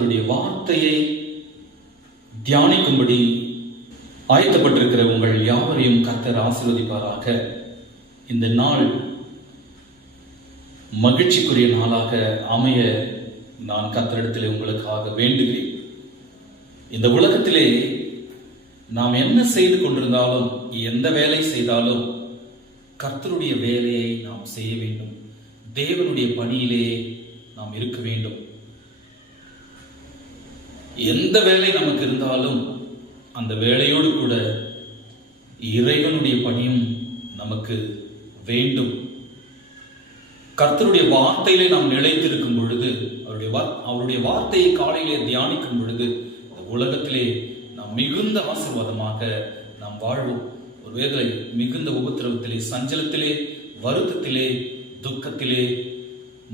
கர்த்தருடைய வார்த்தையை தியானிக்கும்படி ஆயத்தப்பட்டிருக்கிற உங்கள் யாவரையும் கர்த்தர் ஆசீர்வதிப்பாராக. இந்த நாள் மகிழ்ச்சிக்குரிய நாளாக அமைய நான் கர்த்தரிடத்திலே உங்களுக்காக வேண்டுகிறேன். இந்த உலகத்திலே நாம் என்ன செய்து கொண்டிருந்தாலும், எந்த வேலை செய்தாலும் கர்த்தருடைய வேலையை நாம் செய்ய வேண்டும். தேவனுடைய பணியிலே நாம் இருக்க வேண்டும். எந்த வேலை நமக்கு இருந்தாலும் அந்த வேலையோடு கூட இறைவனுடைய பணியும் நமக்கு வேண்டும். கர்த்தருடைய வார்த்தையிலே நாம் நிலைத்திருக்கும் பொழுது, அவருடைய வார்த்தையை காலையிலே தியானிக்கும் பொழுது, உலகத்திலே நாம் மிகுந்த ஆசீர்வாதமாக நாம் வாழ்வோம். ஒருவேளை மிகுந்த உபத்திரவத்திலே, சஞ்சலத்திலே, வருத்தத்திலே, துக்கத்திலே,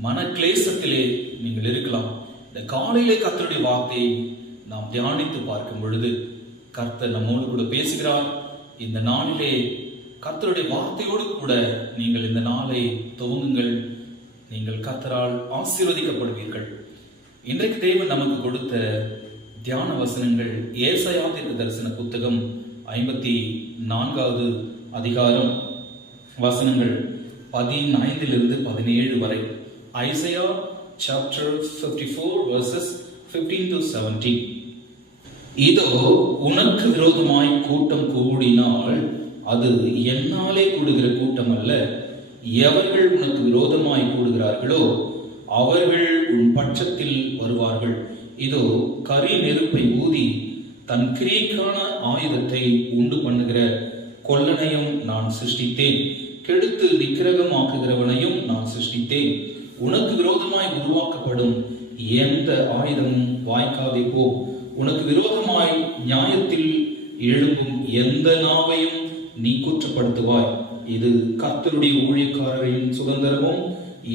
மனக்லேசத்திலே நீங்கள் இருக்கலாம். இந்த காலையிலே கர்த்தருடைய வார்த்தையை நாம் தியானித்து பார்க்கும் பொழுது கர்த்தர் நம்மோடு கூட பேசுகிறார். இந்த நாளிலே கர்த்தருடைய வார்த்தையோடு கூட நீங்கள் இந்த நாளை துவங்குங்கள். நீங்கள் கர்த்தரால் ஆசீர்வதிக்கப்படுவீர்கள். இன்றைக்கு தேவன் நமக்கு கொடுத்த தியான வசனங்கள் ஏசாயா தீர்க்கதரிசன புத்தகம் 54வது அதிகாரம் வசனங்கள் 15 17 வரை. Isaiah chapter 54 verses 15 to 17. இதோ உனக்கு விரோதமாய் கூட்டம் கூடினால் அது என்னாலே கூடுகிற கூட்டம் அல்ல. எவர்கள் உனக்கு விரோதமாய் கூடுகிறார்களோ அவர்கள் உன் பட்சத்தில் வருவார்கள். இதோ கரி நெருப்பை ஊதி தன் கிரியைக்கான ஆயுதத்தை உண்டு பண்ணுகிற கொல்லனையும் நான் சிருஷ்டித்தேன். கெடுத்து விக்கிரகமாக்குகிறவனையும் நான் சிருஷ்டித்தேன். உனக்கு விரோதமாய் உருவாக்கப்படும் எந்த ஆயுதமும் வாய்க்காதே போ. உனக்கு விரோதமாய் நியாயத்தில் எழும்பும் எந்த நாவையும் நீ குற்றப்படுத்துவாய். இது கர்த்தருடைய ஊழியக்காரரின் சுதந்திரமும்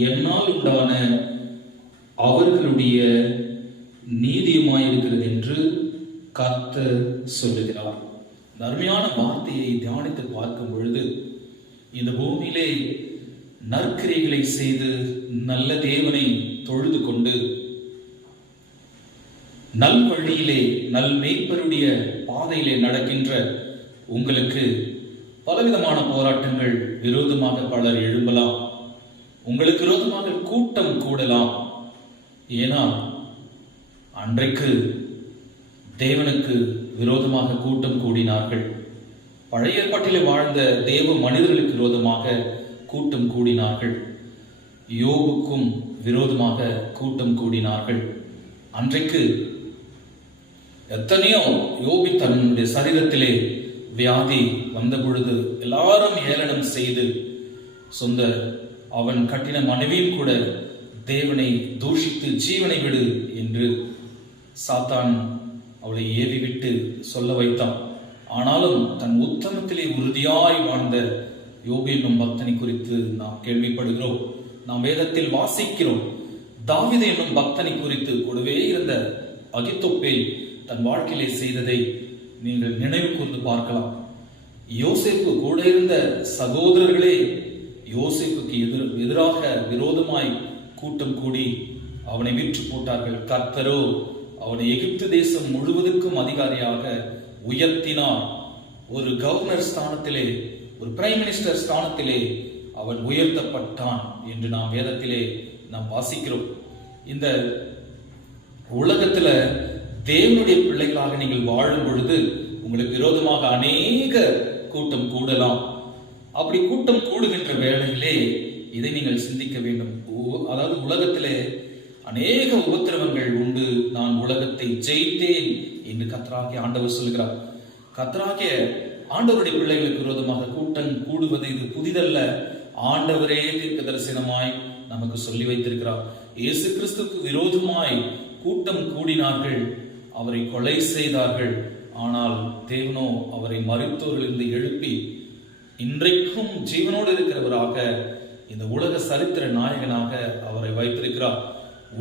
என்னால் உண்டான அவர்களுடைய நீதியுமாயிருக்கிறது என்று கர்த்தர் சொல்லுகிறார். அருமையான வார்த்தையை தியானித்து பார்க்கும் பொழுது, இந்த பூமியிலே நற்கிரைகளை செய்து நல்ல தேவனை தொழுது கொண்டு நல் வழியிலே நல் மேய்ப்பருடைய பாதையிலே நடக்கின்ற உங்களுக்கு பலவிதமான போராட்டங்கள் விரோதமாக பலர் எழும்பலாம். உங்களுக்கு விரோதமாக கூட்டம் கூடலாம். ஏன்னா அன்றைக்கு தேவனுக்கு விரோதமாக கூட்டம் கூடினார்கள். பழைய ஏற்பாட்டிலே வாழ்ந்த தேவ மனிதர்களுக்கு விரோதமாக கூட்டம் கூடினார்கள். யோபுக்கும் விரோதமாக கூட்டம் கூடினார்கள். அன்றைக்கு எத்தனையோ யோபு தன்னுடைய சரீரத்திலே வியாதி வந்த பொழுது எல்லாரும் ஏளனம் செய்து சொந்த அவன் கட்டின மனைவியும் கூட தேவனை தூஷித்து ஜீவனை விடு என்று சாத்தான் அவளை ஏவி விட்டு சொல்ல வைத்தான். ஆனாலும் தன் உத்தமத்திலே உறுதியாய் வாழ்ந்த யோபு என்னும் பக்தனை குறித்து நாம் கேள்விப்படுகிறோம். நாம் வேதத்தில் வாசிக்கிறோம். தாவீது என்னும் பக்தனை குறித்து கூடவே இருந்த அகித்தோப்பேல் தன் வாழ்க்கையிலே செய்ததை நீங்கள் நினைவு கூர்ந்து பார்க்கலாம். யோசேப்பு கூட இருந்த சகோதரர்களே யோசேப்புக்கு எதிராக விரோதமாய் கூட்டம் கூடி அவனை விற்று போட்டார்கள். கர்த்தரோ அவனை எகிப்து தேசம் முழுவதற்கும் அதிகாரியாக உயர்த்தினார். ஒரு கவர்னர் ஸ்தானத்திலே, ஒரு பிரைம் மினிஸ்டர் ஸ்தானத்திலே அவன் உயர்த்தப்பட்டான் என்று நாம் வேதத்திலே நாம் வாசிக்கிறோம். இந்த உலகத்துல தேவனுடைய பிள்ளைகளாக நீங்கள் வாழும் பொழுது உங்களுக்கு விரோதமாக அநேக கூட்டம் கூடலாம். அப்படி கூட்டம் கூடுகின்ற வேளையிலே இதை நீங்கள் சிந்திக்க வேண்டும். அதாவது உலகத்திலே அநேக உபத்திரவங்கள் உண்டு. நான் உலகத்தை ஜெயித்தேன் என்று கர்த்தராகிய ஆண்டவர் சொல்கிறார். கர்த்தராகிய ஆண்டவருடைய பிள்ளைகளுக்கு விரோதமாக கூட்டம் கூடுவது இது புதிதல்ல. ஆண்டவரே தீர்க்கதரிசனமாய் நமக்கு சொல்லி வைத்திருக்கிறார். இயேசு கிறிஸ்துவுக்கு விரோதமாய் கூட்டம் கூடினார்கள், அவரை கொலை செய்தார்கள். ஆனால் தேவனோ அவரை மரித்தோரிலிருந்து எழுப்பி இன்றைக்கும் ஜீவனோடு இருக்கிறவராக இந்த உலக சரித்திர நாயகனாக அவரை வைத்திருக்கிறார்.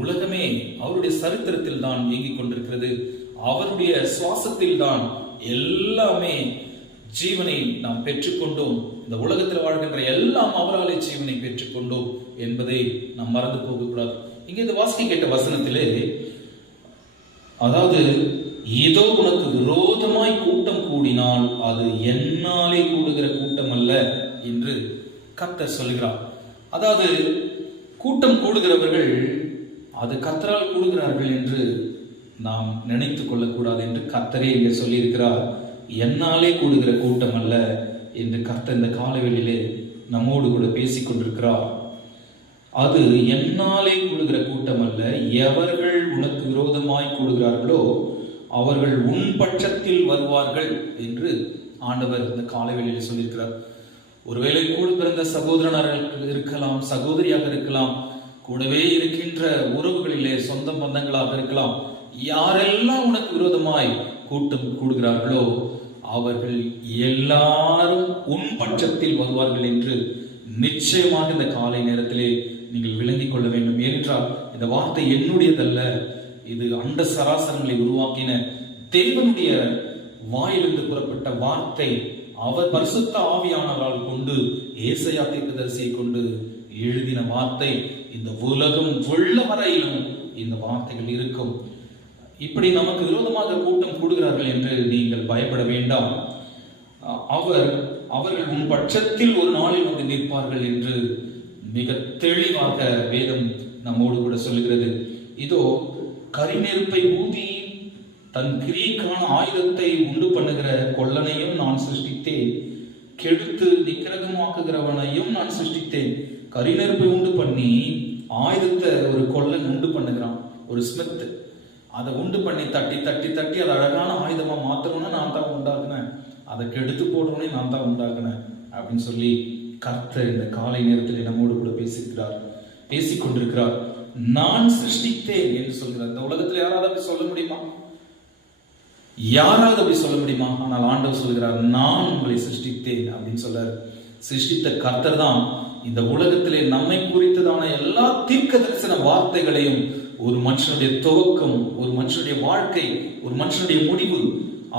உலகமே அவருடைய சரித்திரத்தில் தான் இயங்கிக் கொண்டிருக்கிறது. அவருடைய சுவாசத்தில் தான் எல்லாமே ஜீவனை நாம் பெற்றுக்கொண்டோம். இந்த உலகத்தில் வாழ்கின்ற எல்லாம் அவராலே ஜீவனை பெற்றுக்கொண்டோம் என்பதை நாம் மறந்து போகக்கூடாது. இங்கே இந்த வாசிக்க கேட்ட வசனத்திலே அதாவது ஏதோ உனக்கு விரோதமாய் கூட்டம் கூடினால் அது என்னாலே கூடுகிற கூட்டம் அல்ல என்று கர்த்தர் சொல்கிறார். அதாவது கூட்டம் கூடுகிறவர்கள் அது கர்த்தரால் கூடுகிறார்கள் என்று நாம் நினைத்துக் கொள்ளக்கூடாது என்று கர்த்தரே இங்கே சொல்லியிருக்கிறார். என்னாலே கூடுகிற கூட்டம் அல்ல என்று கர்த்தர் இந்த காலவெளியிலே நம்மோடு கூட பேசிக் கொண்டிருக்கிறார். அது என்னாலே கூடுகிற கூட்டம் அல்ல, எவர்கள் உனக்கு விரோதமாய் கூடுகிறார்களோ அவர்கள் உன் பட்சத்தில் வருவார்கள் என்று ஆண்டவர் இந்த காலவெளியிலே சொல்லியிருக்கிறார். ஒருவேளை கூட பிறந்த சகோதரனாக இருக்கலாம், சகோதரியாக இருக்கலாம், கூடவே இருக்கின்ற உறவுகளிலே சொந்த பந்தங்களாக இருக்கலாம். யாரெல்லாம் உனக்கு விரோதமாய் கூட்டம் கூடுகிறார்களோ அவர்கள் எல்லாரும் உன் பட்சத்தில் வருவார்கள் என்று நிச்சயமாக இந்த காலை நேரத்திலே நீங்கள் விளங்கிக் கொள்ள வேண்டும். ஏனென்றால் இந்த வார்த்தை என்னுடையதல்ல, இது அண்ட சராசரங்களை உருவாக்கின தேவனுடைய வாயிலிருந்து புறப்பட்ட வார்த்தை. அவர் பரிசுத்த ஆவியானவரால் கொண்டு ஏசாயா தீர்க்கதரிசியை கொண்டு எழுதின வார்த்தை. இந்த உலகம் உள்ள வரையிலும் இந்த வார்த்தைகள் இருக்கும். இப்படி நமக்கு விரோதமாக கூட்டம் கூடுகிறார்கள் என்று நீங்கள் பயப்பட வேண்டாம். அவர்கள் உன் பட்சத்தில் ஒரு நாளில் வந்து நிற்பார்கள் என்று மிக தெளிவாக வேதம் நம்மோடு கூட சொல்லுகிறது. இதோ கரிநெருப்பை ஊதி தன் கிரியைக்கான ஆயுதத்தை உண்டு பண்ணுகிற கொல்லனையும் நான் சிருஷ்டித்தேன், கெடுத்து நிக்கிரகமாக்குகிறவனையும் நான் சிருஷ்டித்தேன். கரிநெருப்பை உண்டு பண்ணி ஆயுதத்தை ஒரு கொல்லன் உண்டு பண்ணுகிறான், ஒரு ஸ்மித். அதை உண்டு பண்ணி தட்டி தட்டி தட்டி அதை அழகான ஆயுதமா மாத்தணும்னா நான் தான் உண்டாக்குனேன், அதை கெடுத்து போடுறோன்னே நான் தான் உண்டாக்குனேன் அப்படின்னு சொல்லி கர்த்தர் இந்த காலை நேரத்தில் நம்மோடு கூட பேசிக்கொண்டிருக்கிறார். நான் சிருஷ்டித்தேன் என்று சொல்கிறார். இந்த உலகத்தில் யாராவது அப்படி சொல்ல முடியுமா? யாராவது அப்படி சொல்ல முடியுமா? ஆனால் ஆண்டவர் சொல்கிறார், நான் உங்களை சிருஷ்டித்தேன் அப்படின்னு சொல்றார். சிருஷ்டித்த கர்த்தர் தான் இந்த உலகத்திலே நம்மை குறித்ததான எல்லா தீர்க்க தரிசன வார்த்தைகளையும், ஒரு மனுஷனுடைய துவக்கம், ஒரு மனுஷனுடைய வாழ்க்கை, ஒரு மனுஷனுடைய முடிவு,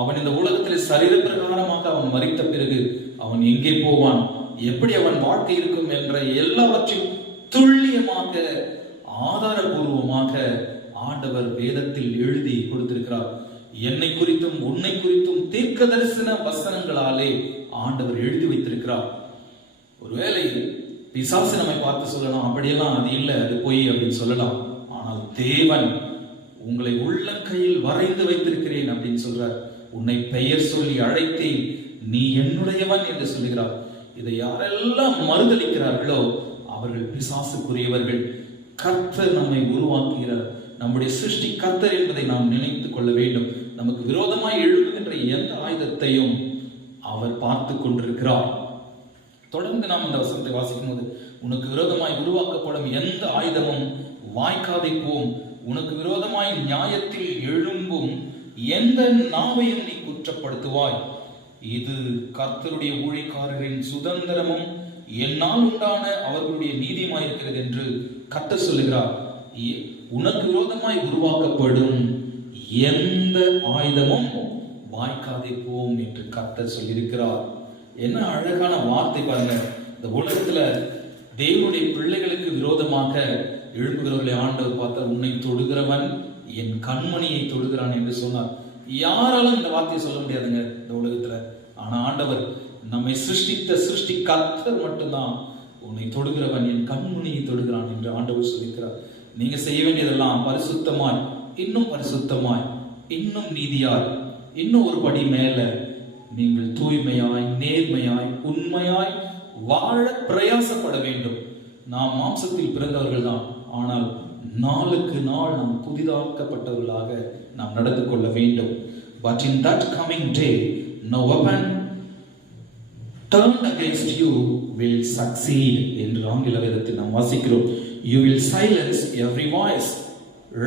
அவன் இந்த உலகத்திலே சரீர பிரகாரமாக அவன் மரித்த பிறகு அவன் எங்கே போவான், எப்படி அவன் வாழ்க்கை இருக்கும் என்ற எல்லாவற்றையும் துல்லியமாக ஆதாரபூர்வமாக ஆண்டவர் வேதத்தில் எழுதி கொடுத்திருக்கிறார். என்னை குறித்தும் உன்னை குறித்தும் தீர்க்க தரிசன வசனங்களாலே ஆண்டவர் எழுதி வைத்திருக்கிறார். ஒருவேளை பிசாசு நம்மை பார்த்து சொல்லலாம், அப்படியெல்லாம் அது இல்லை, அது பொய் அப்படின்னு சொல்லலாம். ஆனால் தேவன் உங்களை உள்ளங்கையில் வரைந்து வைத்திருக்கிறேன் அப்படின்னு சொல்றார். உன்னை பெயர் சொல்லி அழைத்தேன், நீ என்னுடையவன் என்று சொல்லுகிறார். இதை யாரெல்லாம் மறுதளிக்கிறார்களோ அவர்கள் பிசாசுக்குரியவர்கள். கர்த்தர் நம்மை உருவாக்குகிறார், நம்முடைய சிருஷ்டி கர்த்தர் என்பதை நாம் நினைத்துக் கொள்ள வேண்டும். நமக்கு விரோதமாய் எழுதுகின்ற எந்த ஆயுதத்தையும் அவர் பார்த்து கொண்டிருக்கிறார். தொடர்ந்து நாம் இந்த வசனத்தை வாசிக்கும் போது, உனக்கு விரோதமாய் உருவாக்கப்படும் எந்த ஆயுதமும் வாய்க்காதை போம், உனக்கு விரோதமாய் நியாயத்தில் எழும்பும் எந்த நாவையும் நீ குற்றப்படுத்துவாய். இது கர்த்தருடைய ஊழியக்காரரின் சுதந்திரமும் என்னால் உண்டான அவர்களுடைய நீதியுமாயிருக்கிறது என்று கர்த்தர் சொல்லுகிறார். உனக்கு விரோதமாய் உருவாக்கப்படும் எந்த ஆயுதமும் வாய்க்காதை போம் என்று கர்த்தர் சொல்லியிருக்கிறார். என்ன அழகான வார்த்தை பாருங்க. இந்த உலகத்துல தேவனுடைய பிள்ளைகளுக்கு விரோதமாக எழுப்புகிறவர்களை ஆண்டவர் பார்த்தா, உன்னை தொடுகிறவன் என் கண்மணியை தொடுகிறான் என்று சொன்னார். யாராலும் இந்த வார்த்தையை சொல்ல முடியாதுங்க இந்த உலகத்துல. ஆனா ஆண்டவர் நம்மை சிருஷ்டி கர்த்தர் மட்டும்தான் உன்னை தொடுகிறவன் என் கண்மணியை தொடுகிறான் என்று ஆண்டவர் சொல்லியிருக்கிறார். நீங்க செய்ய வேண்டியதெல்லாம் பரிசுத்தமாய், இன்னும் பரிசுத்தமாய், இன்னும் நீதியாய், இன்னும் ஒரு படி மேல நீங்கள் தூய்மையாய், நேர்மையாய், உண்மையாய் வாழ பிரயாசப்பட வேண்டும். நாம் மாம்சத்தில் பிறந்தவர்கள் தான், ஆனால் நாளுக்கு நாள் நாம் புதிதாக்கப்பட்டவர்களாக நாம் நடந்து கொள்ள வேண்டும். But in that coming day, no weapon turned against you will succeed என்று ஆங்கில வேதத்தில் நாம் வாசிக்கிறோம். You will silence every voice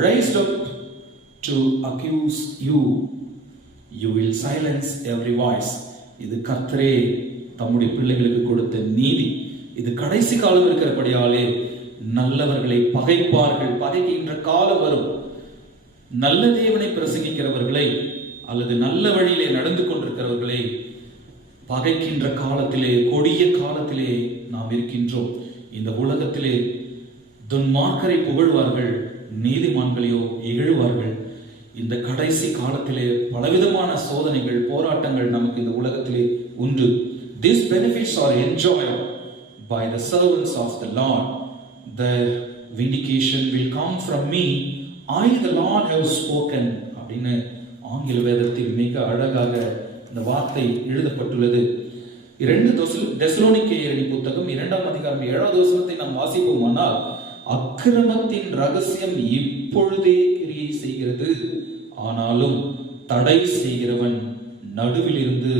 raised up to accuse you. You will silence every voice. இது கர்த்தரே தம்முடைய பிள்ளைகளுக்கு கொடுத்த நீதி. இது கடைசி காலம் இருக்கிறபடியாலே நல்லவர்களை பகைப்பார்கள். பகைக்கின்ற காலம் வரும். நல்ல தேவனை பிரசங்கிக்கிறவர்களை அல்லது நல்ல வழியிலே நடந்து கொண்டிருக்கிறவர்களை பகைக்கின்ற காலத்திலே, கொடிய காலத்திலே நாம் இருக்கின்றோம். இந்த உலகத்திலே துன்மார்க்கரை புகழ்வார்கள், நீதிமான்களையோ இகழ்வார்கள். இந்த கடைசி காலத்திலே பலவிதமான சோதனைகள், போராட்டங்கள் நமக்கு இந்த உலகத்திலே உண்டு. These benefits are enjoyed by the servants of the Lord. Their vindication will come from me. I the Lord have spoken. அப்படின்னு ஆங்கில வேதத்தில் மிக அழகாக இந்த வார்த்தை எழுதப்பட்டுள்ளது. 2 தெசலோனிக்கேயரின் புத்தகம் 2ஆம் அதிகாரம் 7வது வசனத்தை நாம் வாசிப்போமானால், அக்கிரமத்தின் ரகசியம் இப்பொழுதே கிரியை செய்கிறது, ஆனாலும் தடை செய்கிறவன் நடுவில் இருந்து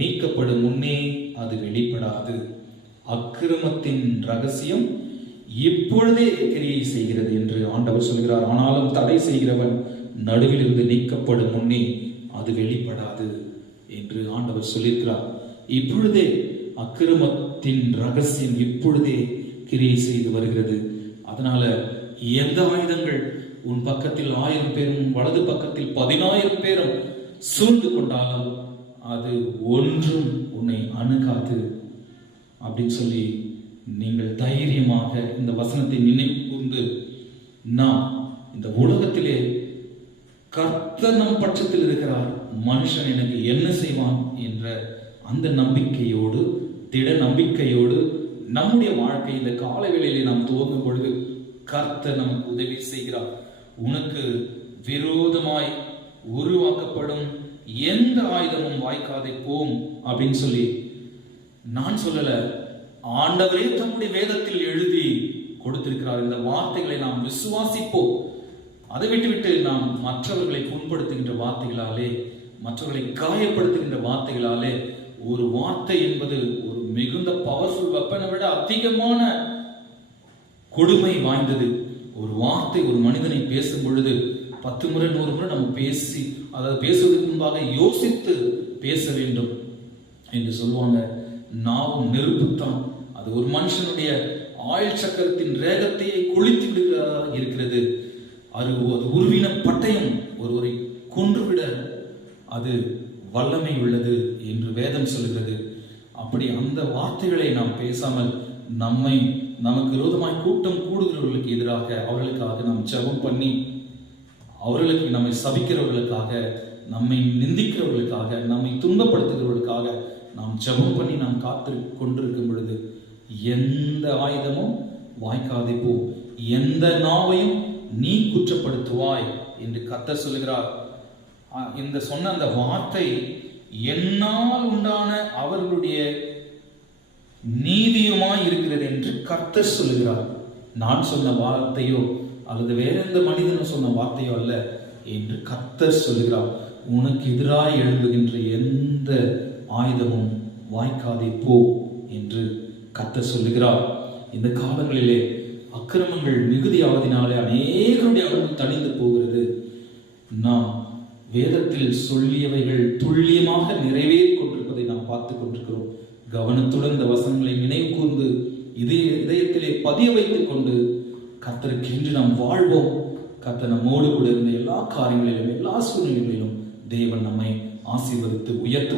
நீக்கப்படும் முன்னே அது வெளிப்படாது. அக்கிரமத்தின் ரகசியம் இப்பொழுதே கிரியை செய்கிறது என்று ஆண்டவர் சொல்கிறார். ஆனாலும் தடை செய்கிறவன் நடுவில் இருந்து நீக்கப்படும் முன்னே அது வெளிப்படாது என்று ஆண்டவர் சொல்லியிருக்கிறார். இப்பொழுதே அக்கிரமத்தின் ரகசியம் இப்பொழுதே கிரியை செய்து வருகிறது. அதனால எந்த ஆயுதங்கள் உன் பக்கத்தில் 1000 பேரும் வலது பக்கத்தில் 10000 பேரும் சூழ்ந்து கொண்டாலும் அது ஒன்றும் உன்னை அணுகாது அப்படின்னு சொல்லி நீங்கள் தைரியமாக இந்த வசனத்தை நினைவு கூர்ந்து, நான் இந்த உலகத்திலே கர்த்தர் நம் பட்சத்தில் இருக்கிறார், மனுஷன் எனக்கு என்ன செய்வான் என்ற அந்த நம்பிக்கையோடு, திட நம்பிக்கையோடு நம்முடைய வாழ்க்கை இந்த கால வேளையிலே நாம் துவங்கும் பொழுது கர்த்தர் நமக்கு உதவி செய்கிறார். உனக்கு விரோதமாய் உருவாக்கப்படும் எந்த ஆயுதமும் வாய்க்காதே போம் அப்படின்னு சொல்லி நான் சொல்லல, ஆண்டவரே தம்முடைய வேதத்தில் எழுதி கொடுத்திருக்கிறார். இந்த வார்த்தைகளை நாம் விசுவாசிப்போம். அதை விட்டுவிட்டு நாம் மற்றவர்களை புண்படுத்துகின்ற வார்த்தைகளாலே, மற்றவர்களை காயப்படுத்துகின்ற வார்த்தைகளாலே, ஒரு வார்த்தை என்பது ஒரு மிகுந்த பவர்ஃபுல் வெப்பனை விட அதிகமான கொடுமை வாய்ந்தது. ஒரு வார்த்தை ஒரு மனிதனை பேசும் பொழுது 10 முறை 100 முறை நம்ம பேசி, அதாவது பேசுவதற்கு முன்பாக யோசித்து பேச வேண்டும் என்று சொல்லுவாங்க. நாவும் நெருப்புத்தான், அது ஒரு மனுஷனுடைய ஆயுள் சக்கரத்தின் ரேகத்தையே கொளுத்தி விடுகிறதா இருக்கிறது. அது உருவின பட்டயம் ஒருவரை கொன்றுவிட அது வல்லமை உள்ளது என்று வேதம் சொல்கிறது. அப்படி அந்த வார்த்தைகளை நாம் பேசாமல் நமக்கு விரோதமாய் கூட்டம் கூடுகிறவர்களுக்கு எதிராக அவர்களுக்காக நாம் ஜெபம் பண்ணி, அவர்களுக்கு நம்மை சபிக்கிறவர்களுக்காக, நம்மை நிந்திக்கிறவர்களுக்காக, நம்மை துன்பப்படுத்துகிறவர்களுக்காக நாம் ஜெபம் பண்ணி நாம் காத்து கொண்டிருக்கும் பொழுது எந்த ஆயுதமும் வாய்க்காதே போ, எந்த நாவையும் நீ குற்றப்படுத்துவாய் என்று கர்த்தர் சொல்லுகிறார். இந்த சொன்ன அந்த வார்த்தை என்னால் உண்டான அவர்களுடைய நீதியுமாய் இருக்கிறது என்று கர்த்தர் சொல்லுகிறார். நான் சொன்ன வார்த்தையோ அல்லது வேற எந்த மனிதனும் சொன்ன வார்த்தையோ அல்ல என்று கர்த்தர் சொல்லுகிறார். உனக்கு எதிராய் எழும்புகின்ற எந்த ஆயுதமும் வாய்க்காதே போ என்று கர்த்தர் சொல்லுகிறார். இந்த காலங்களிலே அக்கிரமங்கள் மிகுதியாவதினாலே அநேகருடைய அன்பு தணிந்து போகிறது. நாம் வேதத்தில் சொல்லியவைகள் துல்லியமாக நிறைவேறிக் கொண்டிருப்பதை நாம் பார்த்துக் கொண்டிருக்கிறோம். கவனத்துடன் இந்த வசனங்களை நினைவு கூர்ந்து இதயத்திலே பதிய வைத்துக் கொண்டு கர்த்தருக்கு என்று நாம் வாழ்வோம். கர்த்தர் நம்மோடு கூட இருந்த எல்லா காரியங்களிலும், எல்லா சூழ்நிலைகளிலும் தேவன் நம்மை ஆசீர்வதித்து உயர்த்து